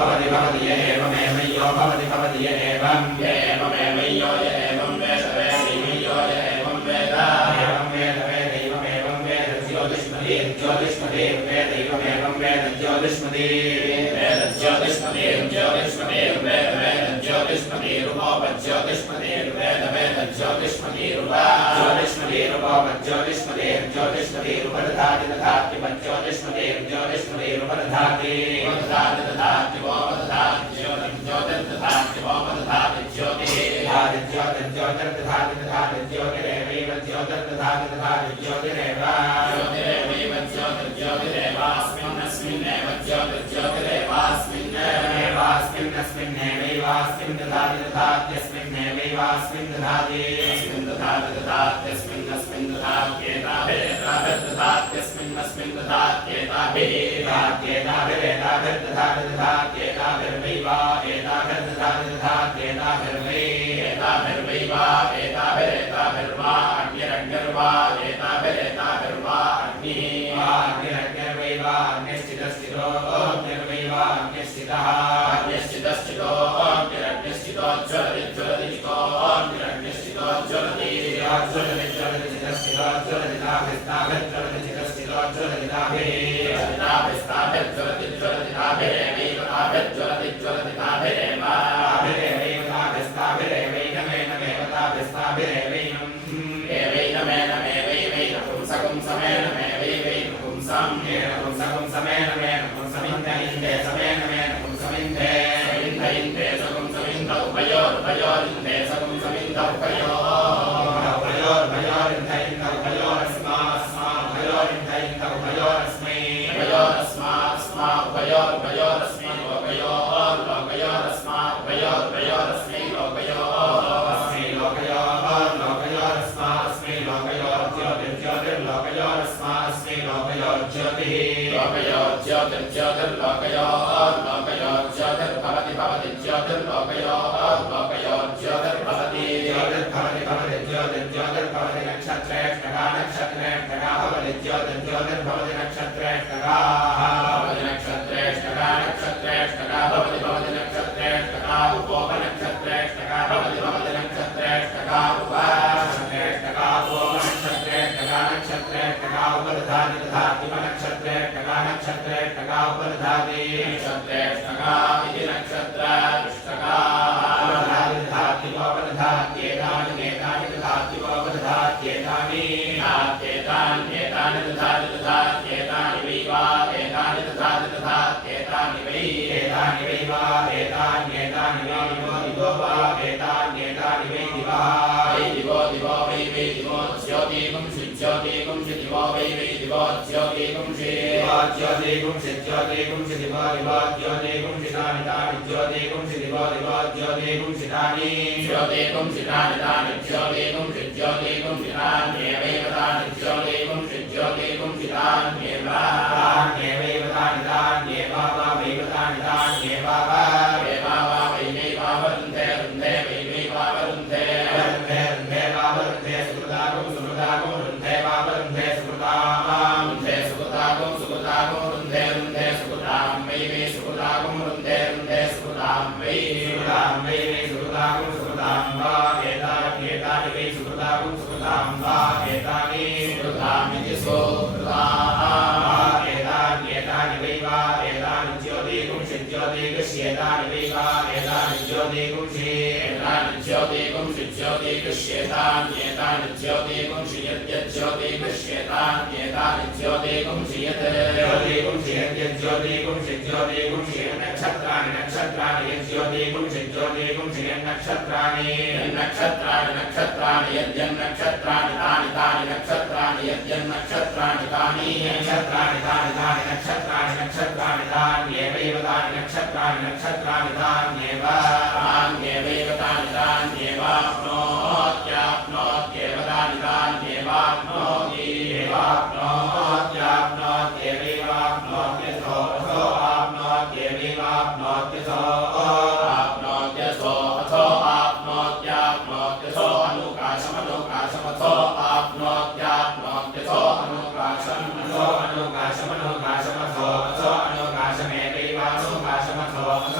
भवति भवति य एवमेवयो भवति भवति य एवमेवयो य एवं वेद वेदैवयो य एवं वेद वेदैवमेवं वेद ज्योतिष्मदे ज्योतिष्मदे वेदैवमेवं वेद ज्योतिष्मदे वेद ज्योतिष्मदे ज्योतिष्मदे वेद वेद ज्योतिष्मदे रूप ज्योतिष्मदे वेद वेद ज्योतिष्मदे रूप ज्योतिष्मदे रूप ज्योतिष्मदे ज्योतिष्मदे रूप दधाति दधाति ज्योतिष्मदे ज्योतिष्मदे रूप दधाति दधाति दधाति दधाति ज्योति ज्योति दधाति दधाति ज्योति दधाति ज्योति ज्योति दधाति दधाति ज्योतिरेव ज्योति दधाति दधाति ज्योतिरेव ज्योतिरेव ज्योति ज्योतिरेवास्मिन्नेव ज्योति ज्योतिरेवास्मिन्नेवास्मिन्नस्मिन्नेवैवास्मिन् दधाति दधात्यस्मिन्नेवैवास्मिन् दधाति दधाति दधात्यस्मिन्नस्मिन् दधात्येताभिर्दधात्यस्मिन्नस्मिन् दधात्येताभिर्दधात्येताभिर्दधाति दधात्येताभिर्वैवा एताभिर्दधाति दधात्येताभिर्वै एताभिर्वैवा एताभिरेताभिर्वा अग्निरग्निर्वा एताभिरेताभिर्वा अग्निः अग्निरग्निर्वैवा अग्निश्चितश्चितो अग्निर्वैवा अग्निश्चितः अग्निश्चितश्चितो अग्निरग्निश्चितो ज्वलति ज्वलति चितो अग्निरग्निश्चितो ज्वलति ज्वलति ज्वलति चितश्चितो ज्वलति ताभिस्ताभिर्ज्वलति चितश्चितो ज्वलति ताभिस्ताभिर्ज्वलति ज्वलति ताभिरेवैव ताभिर्ज्वलति ज्वलति ताभिरेव ताभिरेवैव ताभिस्ताभिरेवैनमेनमेव ताभिस्ताभिरेवैनम् एवैनमेनमेवैवैन पुंसकुंसमेनमेवैवैन पुंसम् येन पुंसकुंसमेनमेन पुंसमिन्द इन्दे समेनमेन पुंसमिन्दे समिन्द इन्दे सकुंसमिन्द उभयोरुभयोरिन्दे सकुंसमिन्द उभयोरुभयोरिन्द इन्द उभयोरस्मा उभयोरिन्द इन्द उभयोरस्मै उभयोरस्मा उभयोरुभयोरस्मै लोकयोरस्मा उभयोरुभयोरस्मै लोकयोरस्मै लोकयोरस्मास्मै लोकयोर्ज्योतिर्ज्योतिर्लोकयोरस्मास्मै लोकयोर्ज्योतिः लोकयोर्ज्योतिर्ज्योतिर्लोकयोर्ज्योतिर्भवति भवति ज्योतिर्लोकयोर्ज्योतिर्भवति ज्योतिर्भवति भवति ज्योतिर्ज्योतिर्भवति नक्षत्रेष्टका नक्षत्रेष्टका भवति ज्योतिर्ज्योतिर्भवति नक्षत्रेष्टका भवति नक्षत्रेष्टका नक्षत्रेष्टका भवति भवति नक्षत्रेष्टका उपोपनक्षत्रेष्टका भवति भवति नक्षत्रेष्टका उपनक्षत्रेष्टका उपनक्षत्रेष्टका नक्षत्रेष्टका उपदधाति दधाति नक्षत्रेष्टका नक्षत्रेष्टका उपदधाति नक्षत्रेष्टका इति नक्षत्रेष्टका उपदधाति दधाति उपदधात्येतानि एतानि दधाति उपदधात्येतानि एतानि दधाति दधात्येतानि वैवा एतानि दधाति दधात्येतानि वै एतानि वैवा एतान्येतानि वै दिवो वा एतान्येतानि वै दिवः वै दिवो वै दिवो ज्योतिगुंसि दिवो वै दिवो ज्योतिगुंसि ज्योतिगुंसि दिवो ज्योतिगुंसि तानि तानि ज्योतिगुंसि दिवो ज्योतिगुंसि तानि ज्योतिगुंसि तानि तान्येवैव तानि ज्योतिगुंसि तान्येव तान्येवैव तानि तान्येव वैव तानि तान्येव वैवैवावरुन्धे रुन्धे वैवैवावरुन्धे रुन्धे वावरुन्धे सुकृतागुं रुन्धे वावरुन्धे सुकृतां रुन्धे रुन्धे सुकृतां वैवै सुकृतागुं रुन्धे सुकृतां वै सुकृतागुं सुकृतां वा एतानि वै सुकृतागुं सुकृतां वा एतानि सुकृतामिति सुकृताः एतानि वै वा एतानि ज्योतिगुंसि ज्योतिगुष्येतानि वै वा एतानि ज्योतिगुंसि ज्योतिगुष्येतान्येतानि ज्योतिगुंसि यद्यज्योतिगुष्येतान्येतानि ज्योतिगुंसि यद्यज्योतिगुंसि नक्षत्राणि यज्योतिगुंसि नक्षत्राणि यद्यन्नक्षत्राणि तानि नक्षत्राणि यद्यन्नक्षत्राणि तानि नक्षत्राणि तान्येवैव तानि नक्षत्राणि तान्येव तान्येवाप्नोत्याप्नोत्येव तानि तान्येवाप्नोति एवाप्नोत्येवैवाप्नोत्यथो आप्नोत्येवैवाप्नोत्यथो अथो आप्नोत्याप्नोत्यथो अनुकाशमथो आप्नोत्याप्नोत्यथो अनुकाशमथो अनुकाशमेवैवानुकाशमथो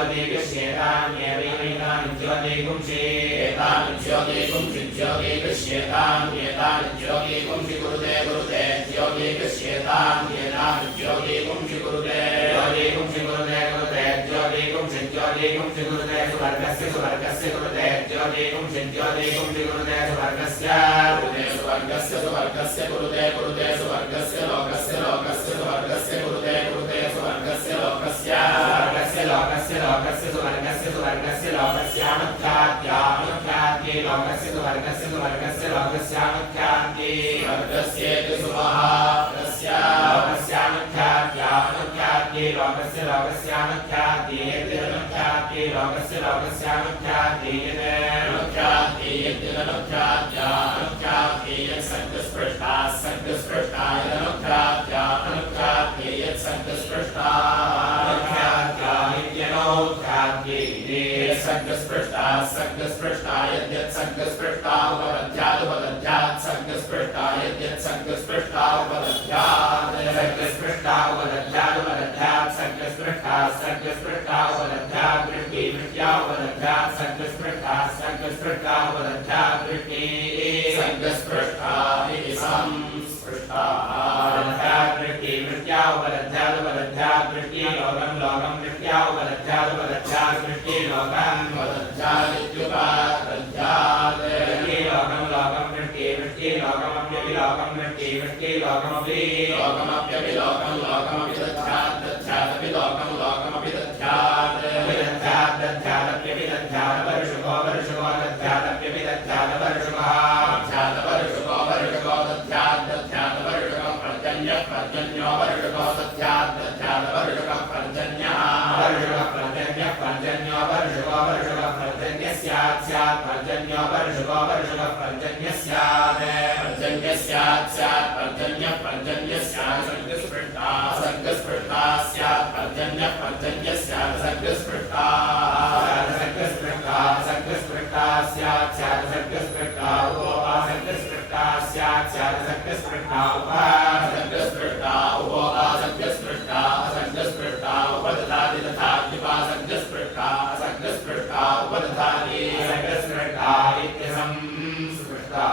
ज्योतिकृष्येतान्येवैतानि ज्योतिगुंसि एतानि ज्योतिगुंसि ज्योतिकृष्येतान्येतानि ज्योतिगुंसि कुरुते कुरुते ज्योतिकृष्येतान्येतानि ज्योतिगुंसि कुरुते ज्योतिगुंसि कुरुते कुरुते ज्योतिगुंसि ज्योतिगुंसि कुरुते सुवर्गस्य सुवर्गस्य कुरुते ज्योतिगुंसि ज्योतिगुंसि कुरुते सुवर्गस्य कुरुते सुवर्गस्य सुवर्गस्य कुरुते कुरुते सुवर्गस्य लोकस्य लोकस्य सुवर्गस्य कुरुते कुरुते सुवर्गस्य लोकस्य सुवर्गस्य लोकस्य लोकस्य सुवर्गस्य सुवर्गस्य लोकस्यानुख्यात्यानुख्यात्ये लोकस्य सुवर्गस्य सुवर्गस्य लोकस्यानुख्यात्ये स्वर्गस्येति सुमहास्य लोकस्यानुख्यात्यानुख्यात्ये लोकस्य लोकस्यानुख्यात्ये अनुख्यात्ये लोकस्य लोकस्यानुख्यात्ये अनुख्यात्ये अनुख्यात्यानुख्यात्ये यत्सर्गस्पृष्टा सर्गस्पृष्टा यदनुख्यात्या अनुख्यात्ये यत्सर्गस्पृष्टा अनुख्यात्या इत्यनोख्यात्ये सर्गस्पृष्टा सर्गस्पृष्टा यद्यत्सर्गस्पृष्टा उपदध्यादुपदध्यात् सर्गस्पृष्टा यद्यत्सर्गस्पृष्टा उपदध्यात् सर्गस्पृष्टा उपदध्यादुपदध्यात् सर्गस्पृष्टा सर्गस्पृष्टा उपदध्यात् वृष्टि वृष्ट्या उपदध्यात् सर्गस्पृष्टा सर्गस्पृष्टा उपदध्यात् वृष्टि सर्गस्पृष्टा इति संस्पृष्टा उपदध्यात् वृष्टि वृष्ट्या उपदध्यात् उपदध्यात् वृष्टि लोकं लोकं वृष्ट्या उपदध्यात् उपदध्यात् वृष्टि लोकं उपदध्यात् इत्युपदध्यात् वृष्टि लोकं लोकं वृष्टि वृष्टि लोकमप्यपि लोकं वृष्टि वृष्टि लोकमपि लोकमप्यपि लोकं लोकमपि दध्यात् दध्यादपि लोकं लोकमपि दध्यात् दध्यात् दध्यादप्यपि दध्यात् वर्षको वर्षको दध्यादप्यपि दध्यात् वर्षकः दध्यात् वर्षको वर्षको दध्यात् दध्यात् वर्षकः पर्जन्यः पर्जन्यो वर्षको दध्यात् दध्यात् वर्षकः पर्जन्यः वर्षकः पर्जन्यः पर्जन्यो वर्षको वर्षकः पर्जन्यः स्यात् स्यात् पर्जन्यो वर्षको वर्षकः पर्जन्यः स्यात् पर्जन्यः स्यात् स्यात् पर्जन्यः पर्जन्यः स्यात् सर्गस्पृष्टा सर्गस्पृष्टा स्यात् पर्जन्यः पर्जन्यः स्यात् सर्गस्पृष्टा सर्गस्पृष्टा सर्गस्पृष्टा स्यात् स्यात् सर्गस्पृष्टा सर्गस्पृष्टा स्यात् स्यात् सर्गस्पृष्टा सर्गस्पृष्टा सर्गस्पृष्टा सर्गस्पृष्टा उपदधाति तथापि सर्गस्पृष्टा सर्गस्पृष्टा उपदधाति सर्गस्पृष्टा इत्यसंस्पृष्टा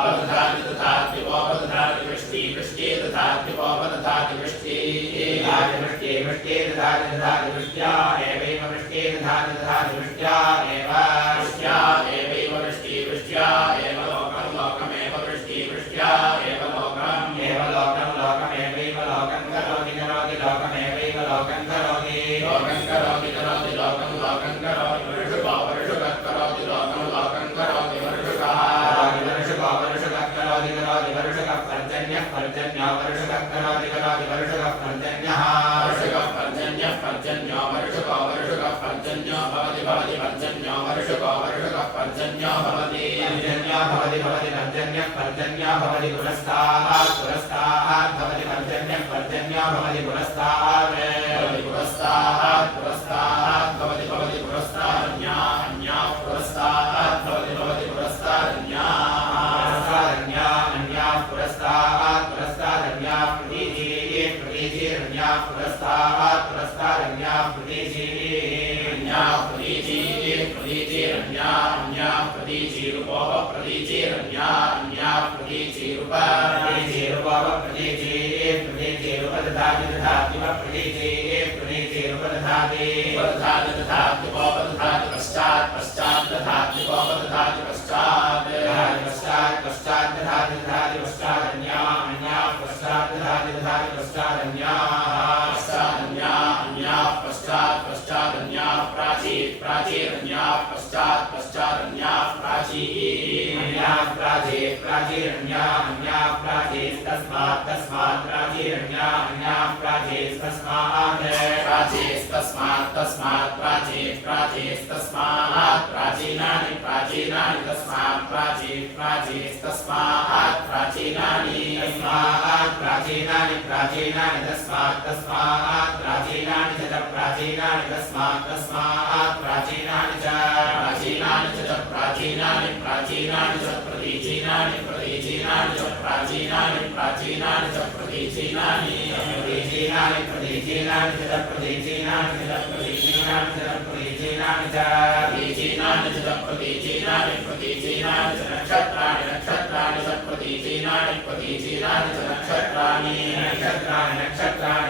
उपदधाति तथापि उपदधाति वृष्टि वृष्टि तथापि उपदधाति वृष्टि वृष्टि वृष्टि दधाति दधाति वृष्ट्या एवैव वृष्टि दधाति दधाति वृष्ट्या एव वृष्ट्या एवैव वृष्टि वृष्ट्या एव लोकं लोकमेव वृष्टि वृष्ट्या एव लोकं लोकमेवैव लोकं करोति करोति लोकमेवैव लोकं करोति लोकं करोति करोति लोकं लोकं करोति वर्षको वर्षकः करोति लोकं लोकं करोति वर्षकः वर्षको वर्षकः करोति करोति वर्षकः पर्जन्यः पर्जन्यो वर्षकः करोति करोति वर्षकः पर्जन्यः वर्षकः पर्जन्यः पर्जन्यो वर्षको वर्षकः पर्जन्यो भवति भवति पर्जन्यो वर्षको वर्षकः पर्जन्यो भवति पर्जन्यो भवति भवति पर्जन्यः पर्जन्यो भवति पुरस्तात् पुरस्तात् भवति पर्जन्यः पर्जन्यो भवति पुरस्तात् भवति पुरस्तात् पुरस्तात् भवति भवति पुरस्तादन्याः अन्याः पुरस्तात् भवति भवति पुरस्तादन्याः अन्याः पुरस्तात् पुरस्तादन्याः प्रतीचीः प्रतीचीरन्याः पुरस्तात् पुरस्तादन्याः प्रतीचीः अन्याः प्रतीचीः प्रतीचीरन्याः अन्याः प्रतीचीरुपोः प्रतीचीरन्याः अन्याः प्रतीचीरुप प्रतीचीरुपोः प्रतीचीः प्रतीचीरुपदधाति दधाति वा प्रतीचीः प्रतीचीरुपदधाति उपदधाति दधाति उपदधाति पश्चात् पश्चात् दधाति उपदधाति पश्चात् पश्चात् पश्चात् दधाति दधाति पश्चादन्याः अन्याः पश्चात् दधाति दधाति पश्चादन्याः पश्चादन्याः अन्याः पश्चात् पश्चादन्याः प्राचीत् प्राचीरन्याः पश्चात् पश्चादन्याः प्राचीः अन्याः प्राचीत् प्राचीरन्याः अन्याः प्राचीस्तस्मात् तस्मात् प्राचीरन्याः अन्याः प्राचीस्तस्मात् प्राचीस्तस्मात् तस्मात् प्राचीत् प्राचीस्तस्मात् प्राचीनानि प्राचीनानि तस्मात् प्राचीत् प्राचीस्तस्मात् प्राचीनानि तस्मात् प्राचीनानि प्राचीनानि तस्मात् तस्मात् प्राचीनानि च प्राचीनानि तस्मात् तस्मात् प्राचीनानि च प्राचीनानि च प्राचीनानि प्राचीनानि च प्रतीचीनानि प्रतीचीनानि च प्राचीनानि प्राचीनानि च प्रतीचीनानि प्रतीचीनानि प्रतीचीनानि प्रतीचीनानि च प्रतीचीनानि च प्रतीचीनानि च प्रतीचीनानि च प्रतीचीनानि च प्रतीचीनानि प्रतीचीनानि च नक्षत्राणि नक्षत्राणि च प्रतीचीनानि प्रतीचीनानि च नक्षत्राणि नक्षत्राणि नक्षत्राणि